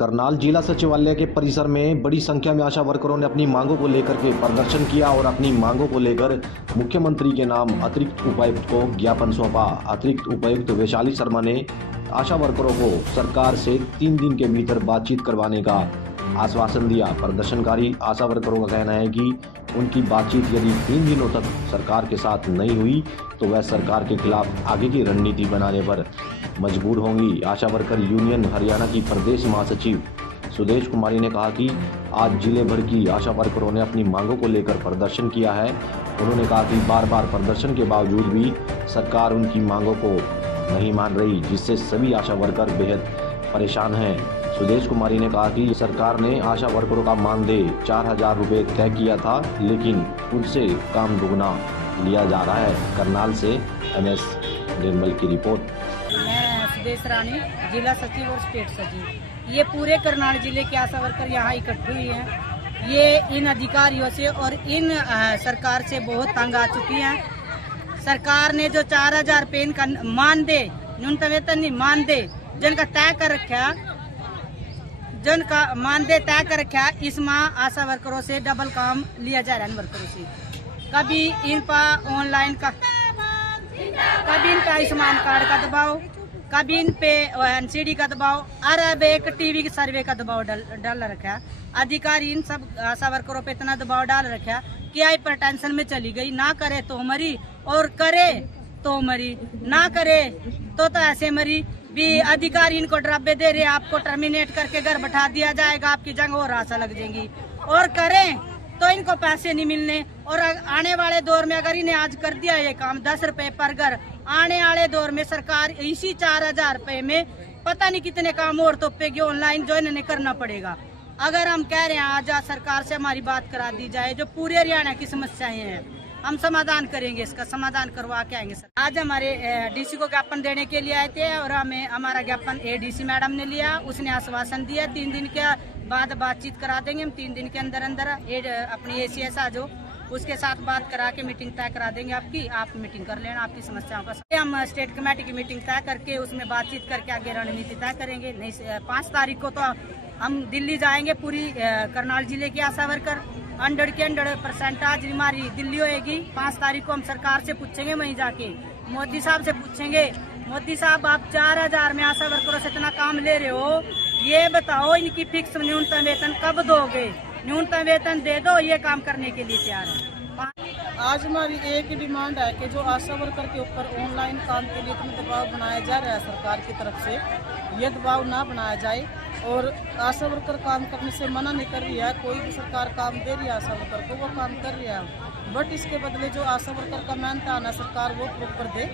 करनाल जिला सचिवालय के परिसर में बड़ी संख्या में आशा वर्करों ने अपनी मांगों को लेकर के प्रदर्शन किया और अपनी मांगों को लेकर मुख्यमंत्री के नाम अतिरिक्त उपायुक्त को ज्ञापन सौंपा। अतिरिक्त उपायुक्त वैशाली शर्मा ने आशा वर्करों को सरकार से 3 दिन के भीतर बातचीत करवाने का आश्वासन दिया। प्रदर्शनकारी आशा वर्करों का कहना है कि उनकी बातचीत यदि 3 दिनों तक सरकार के साथ नहीं हुई तो वह सरकार के खिलाफ आगे की रणनीति बनाने पर मजबूर होंगी। आशा वर्कर यूनियन हरियाणा की प्रदेश महासचिव सुदेश कुमारी ने कहा कि आज जिले भर की आशा वर्करों ने अपनी मांगों को लेकर प्रदर्शन किया है। उन्होंने कहा कि बार बार प्रदर्शन के बावजूद भी सरकार उनकी मांगों को नहीं मान रही, जिससे सभी आशा वर्कर बेहद परेशान हैं। सुदेश कुमारी ने कहा कि सरकार ने आशा वर्करों का मानदेय 4,000 रुपये तय किया था, लेकिन उनसे काम दुगना लिया जा रहा है। करनाल से MS निर्मल की रिपोर्ट। मैं सुदेश रानी, जिला सचिव और स्टेट सचिव। ये पूरे करनाल जिले के आशा वर्कर यहाँ इकट्ठे हुए हैं। ये इन अधिकारियों से और इन सरकार से बहुत तंग आ चुकी हैं। सरकार ने जो 4,000 रुपये का मानदेय, न्यूनतम वेतन नहीं मानदेय जिनका तय कर रखा, जिनका मानदेय तय कर रखा, इस माह आशा वर्करों से डबल काम लिया जा रहा है। वर्करों से कभी इन पर ऑनलाइन का, कभी इन पे आयुष्मान कार्ड का दबाव, कभी इन पे NCD का दबाव और अब एक TV के सर्वे का दबाव डाल रखा। अधिकारी इन सब आशा वर्करों पे इतना दबाव डाल रखा कि हाइपर टेंशन में चली गई। ना करे तो मरी और करे तो मरी, ना करे तो ऐसे मरी भी। अधिकारी इनको डरावे दे रहे, आपको टर्मिनेट करके घर बैठा दिया जाएगा, आपकी जंग और आशा लग जाएगी। और करें तो इनको पैसे नहीं मिलने। और आने वाले दौर में अगर इन्हें आज कर दिया ये काम 10 रुपए पर घर, आने वाले दौर में सरकार इसी 4,000 रुपए में पता नहीं कितने काम और तोपेगी ऑनलाइन, जो इन्हें करना पड़ेगा। अगर हम कह रहे हैं आज सरकार से हमारी बात करा दी जाए, जो पूरे हरियाणा की समस्याएं हैं, हम समाधान करेंगे, इसका समाधान करवा के आएंगे। सर आज हमारे DC को ज्ञापन देने के लिए आए थे और हमें हमारा ज्ञापन ADC मैडम ने लिया। उसने आश्वासन दिया 3 दिन के बाद बातचीत करा देंगे। हम 3 दिन के अंदर अंदर अपनी ACS आ जो उसके साथ बात करा के मीटिंग तय करा देंगे आपकी। आप मीटिंग कर लेना आपकी समस्याओं का। हम स्टेट कमेटी की मीटिंग तय करके उसमें बातचीत करके आगे रणनीति तय करेंगे। नहीं 5 तारीख को तो हम दिल्ली जाएंगे। पूरी करनाल जिले की आशा वर्कर 100 के 100% आज हमारी दिल्ली होएगी। 5 तारीख को हम सरकार से पूछेंगे, वहीं जाके मोदी साहब से पूछेंगे, मोदी साहब आप 4,000 में आशा वर्करों से इतना काम ले रहे हो, ये बताओ इनकी फिक्स न्यूनतम वेतन कब दोगे? न्यूनतम वेतन दे दो, ये काम करने के लिए तैयार है। आज हमारी एक ही डिमांड है कि जो आशा वर्कर के ऊपर ऑनलाइन काम के लिए इतना दबाव बनाया जा रहा है सरकार की तरफ से, ये दबाव ना बनाया जाए। और आशा वर्कर काम करने से मना नहीं कर रही है, कोई भी सरकार काम दे रही है आशा वर्कर को, वो काम कर रही है, बट इसके बदले जो आशा वर्कर का मेहनत आना सरकार वो प्रॉपर दे।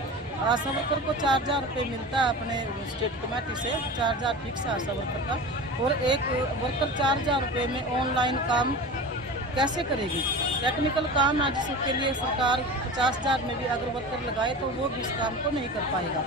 आशा वर्कर को 4,000 रुपये मिलता है अपने स्टेट कमेटी से, 4,000 फिक्स है आशा वर्कर का। और एक वर्कर 4,000 रुपये में ऑनलाइन काम कैसे करेगी? टेक्निकल काम है जिसके लिए सरकार 50,000 में भी अगर वर्कर लगाए तो वो भी इस काम को नहीं कर पाएगा।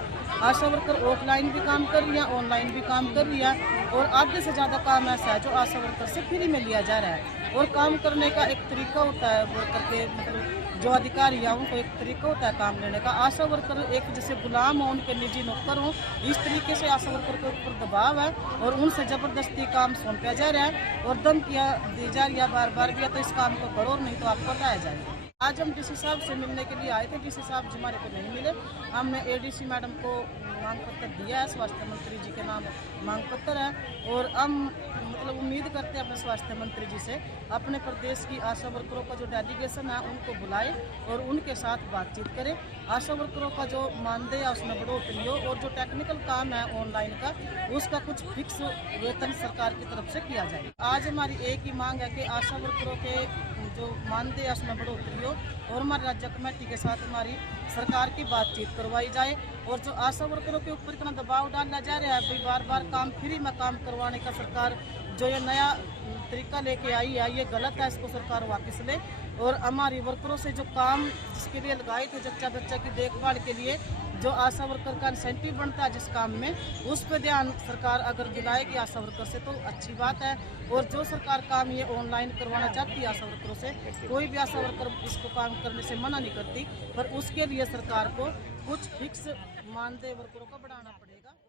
आशा वर्कर ऑफलाइन भी काम कर रही है, ऑनलाइन भी काम कर रही है। और आधे से ज़्यादा काम ऐसा है जो आशा वर्कर से फ्री में लिया जा रहा है। और काम करने का एक तरीका होता है वर्कर के, मतलब जो अधिकारी है उनको एक तरीका होता है काम लेने का। आशा वर्कर एक जैसे गुलाम हो, उनके निजी नौकर हो, इस तरीके से आशा वर्कर के ऊपर दबाव है और उनसे ज़बरदस्ती काम सौंपा जा रहा है और धमकियाँ दी जा रही है बार बार भी, तो इस काम को करो नहीं तो आपको बताया जाएगा। आज हम DC साहब से मिलने के लिए आए थे, DC साहब हमारे को नहीं मिले। हमने ADC मैडम को मांग पत्र दिया है, स्वास्थ्य मंत्री जी के नाम मांग पत्र है। और हम मतलब उम्मीद करते हैं अपने स्वास्थ्य मंत्री जी से अपने प्रदेश की आशा वर्करों का जो डेलीगेशन है उनको बुलाए और उनके साथ बातचीत करें। आशा वर्करों का जो मानदेय है उसमें बढ़ोतरी हो और जो टेक्निकल काम है ऑनलाइन का उसका कुछ फिक्स वेतन सरकार की तरफ से किया जाए। आज हमारी एक ही मांग है कि आशा वर्करों के जो मानदेय है उसमें बढ़ोतरी हो और हमारी राज्य कमेटी के साथ हमारी सरकार की बातचीत करवाई जाए। और जो आशा वर्करों के ऊपर इतना दबाव डाला जा रहा है भाई, बार बार काम फ्री में काम करवाने का सरकार जो ये नया तरीका लेके आई है ये गलत है, इसको सरकार वापस ले। और हमारी वर्करों से जो काम जिसके लिए लगाए थे जच्चा बच्चा की देखभाल के लिए, जो आशा वर्कर का इंसेंटिव बनता है जिस काम में, उस पर ध्यान सरकार अगर दिलाएगी आशा वर्कर से तो अच्छी बात है। और जो सरकार काम ये ऑनलाइन करवाना चाहती है आशा वर्करों से, कोई भी आशा वर्कर इसको काम करने से मना नहीं करती, पर उसके लिए सरकार को कुछ फिक्स मानदेय वर्करों का बढ़ाना